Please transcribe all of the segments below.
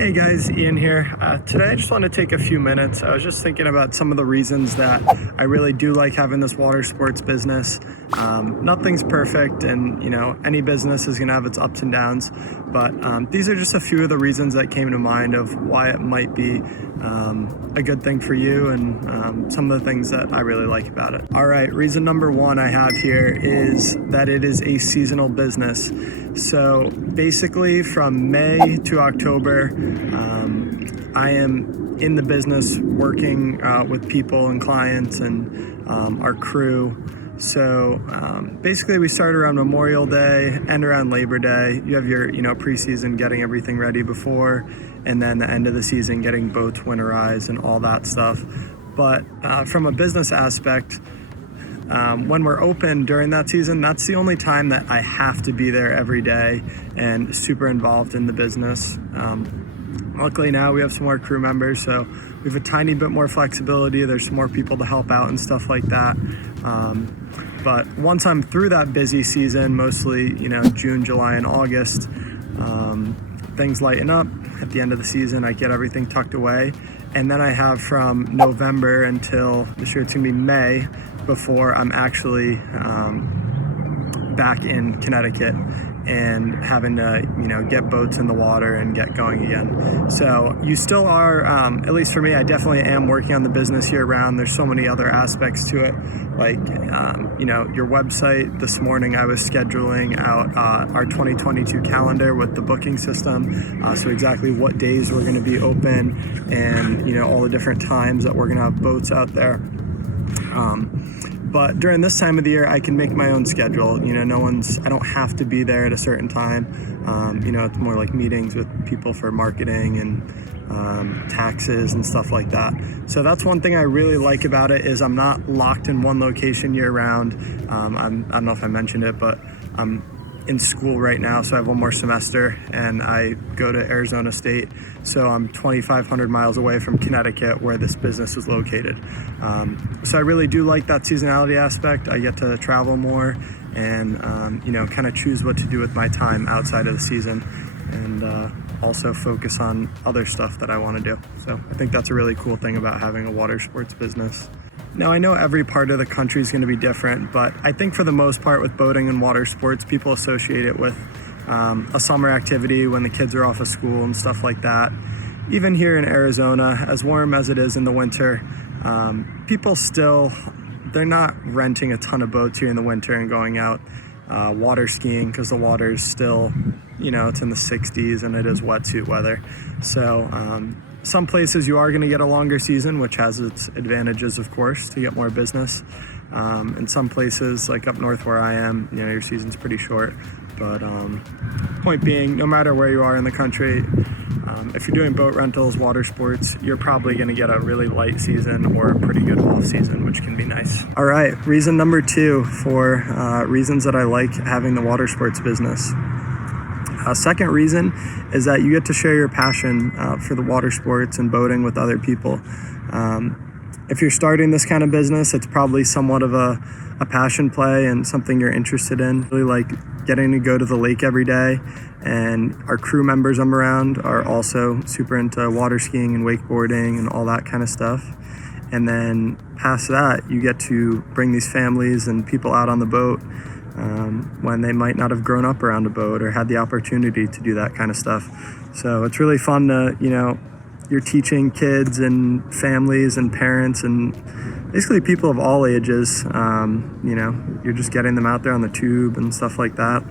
Hey guys, Ian here. Today I just want to take a few minutes. I was just thinking about some of the reasons that I really do like having this water sports business. Nothing's perfect, and any business is going to have its ups and downs, but these are just a few of the reasons that came to mind of why it might be a good thing for you, and some of the things that I really like about it. All right, reason number one I have here is that it is a seasonal business. So basically from May to October, I am in the business working with people and clients and our crew. So basically we start around Memorial Day, end around Labor Day. You have your preseason, getting everything ready before, and then the end of the season getting boats winterized and all that stuff. But from a business aspect, when we're open during that season, that's the only time that I have to be there every day and super involved in the business. Luckily now we have some more crew members, so we have a tiny bit more flexibility. There's some more people to help out and stuff like that. But once I'm through that busy season, mostly June, July, and August, things lighten up. At the end of the season, I get everything tucked away. And then I have from November until this year, it's gonna be May, before I'm actually back in Connecticut and having to get boats in the water and get going again. So you still are, at least for me, I definitely am working on the business year round. There's so many other aspects to it, like your website. This morning I was scheduling out our 2022 calendar with the booking system, so exactly what days we're going to be open and all the different times that we're going to have boats out there. But during this time of the year, I can make my own schedule. I don't have to be there at a certain time. It's more like meetings with people for marketing and taxes and stuff like that. So that's one thing I really like about it, is I'm not locked in one location year round. I don't know if I mentioned it, but I'm in school right now, so I have one more semester and I go to Arizona State, so I'm 2,500 miles away from Connecticut where this business is located. So I really do like that seasonality aspect. I get to travel more and kind of choose what to do with my time outside of the season, and also focus on other stuff that I want to do. So I think that's a really cool thing about having a water sports business. Now, I know every part of the country is going to be different, but I think for the most part with boating and water sports, people associate it with a summer activity when the kids are off of school and stuff like that. Even here in Arizona, as warm as it is in the winter, people they're not renting a ton of boats here in the winter and going out water skiing, because the water is still, it's in the 60s and it is wetsuit weather. So some places you are going to get a longer season, which has its advantages, of course, to get more business. In some places, like up north where I am, your season's pretty short. But point being, no matter where you are in the country, if you're doing boat rentals, water sports, you're probably going to get a really light season or a pretty good off season, which can be nice. All right, reason number two for reasons that I like having the water sports business. Second reason is that you get to share your passion for the water sports and boating with other people. If you're starting this kind of business, it's probably somewhat of a passion play and something you're interested in. Really like getting to go to the lake every day, and our crew members I'm around are also super into water skiing and wakeboarding and all that kind of stuff. And then past that, you get to bring these families and people out on the boat when they might not have grown up around a boat or had the opportunity to do that kind of stuff. So it's really fun to, you're teaching kids and families and parents and basically people of all ages. You're just getting them out there on the tube and stuff like that.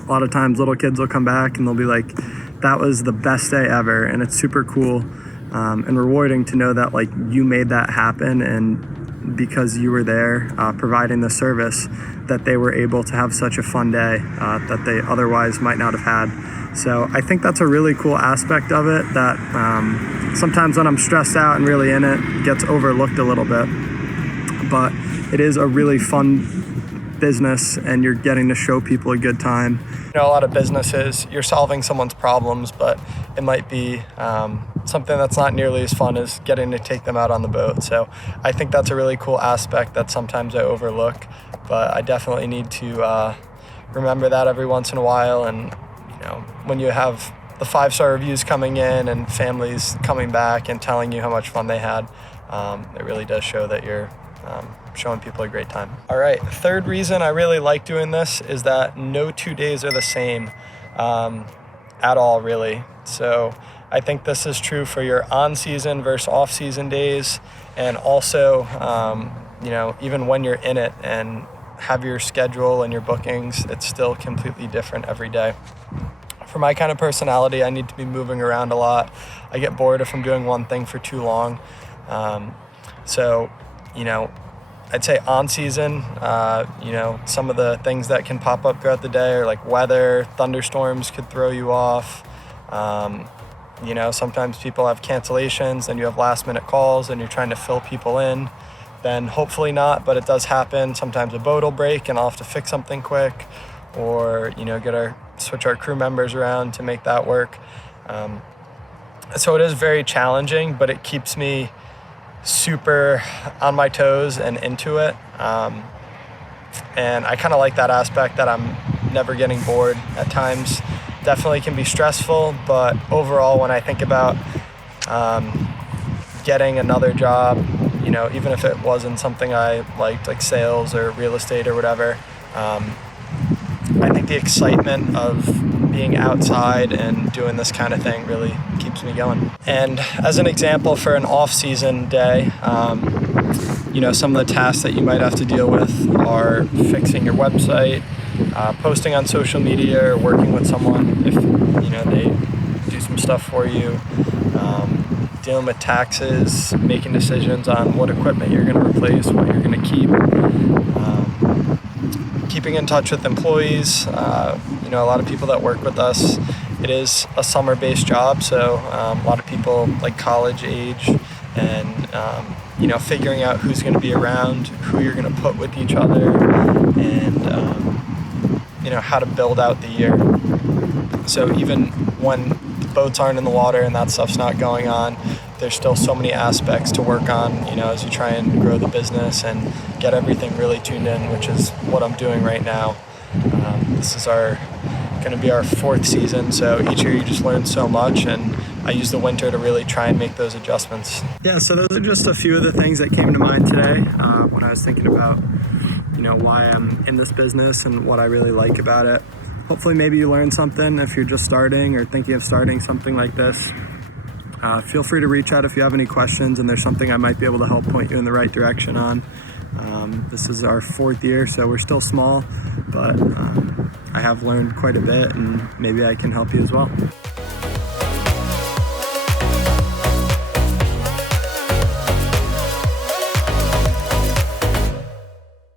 A lot of times little kids will come back and they'll be like, that was the best day ever. And it's super cool and rewarding to know that like you made that happen, and because you were there providing the service, that they were able to have such a fun day that they otherwise might not have had. So I think that's a really cool aspect of it that sometimes when I'm stressed out and really in it, gets overlooked a little bit. But it is a really fun business, and you're getting to show people a good time. A lot of businesses, you're solving someone's problems, but it might be something that's not nearly as fun as getting to take them out on the boat. So I think that's a really cool aspect that sometimes I overlook, but I definitely need to remember that every once in a while. And when you have the 5-star reviews coming in and families coming back and telling you how much fun they had. It really does show that you're showing people a great time. All right, third reason I really like doing this is that no 2 days are the same at all, really. So I think this is true for your on-season versus off-season days, and also, even when you're in it and have your schedule and your bookings, it's still completely different every day. For my kind of personality, I need to be moving around a lot. I get bored if I'm doing one thing for too long. So, I'd say on season, some of the things that can pop up throughout the day are like weather, thunderstorms could throw you off. Sometimes people have cancellations and you have last minute calls and you're trying to fill people in. Then hopefully not, but it does happen. Sometimes a boat will break and I'll have to fix something quick, or, switch our crew members around to make that work. So it is very challenging, but it keeps me super on my toes and into it. And I kind of like that aspect, that I'm never getting bored. At times definitely can be stressful, but overall, when I think about getting another job, even if it wasn't something I liked, like sales or real estate or whatever, I think the excitement of being outside and doing this kind of thing really keeps me going. And as an example, for an off-season day, some of the tasks that you might have to deal with are fixing your website, posting on social media, or working with someone if they do some stuff for you, dealing with taxes, making decisions on what equipment you're going to replace, what you're going to keep, keeping in touch with employees. A lot of people that work with us, it is a summer-based job, so a lot of people like college age, and figuring out who's going to be around, who you're going to put with each other, and how to build out the year. So even when the boats aren't in the water and that stuff's not going on, there's still so many aspects to work on, as you try and grow the business and get everything really tuned in, which is what I'm doing right now. This is going to be our 4th season, so each year you just learn so much, and I use the winter to really try and make those adjustments. Yeah, so those are just a few of the things that came to mind today when I was thinking about, why I'm in this business and what I really like about it. Hopefully maybe you learned something if you're just starting or thinking of starting something like this. Feel free to reach out if you have any questions and there's something I might be able to help point you in the right direction on. This is our 4th year, so we're still small, but I have learned quite a bit, and maybe I can help you as well.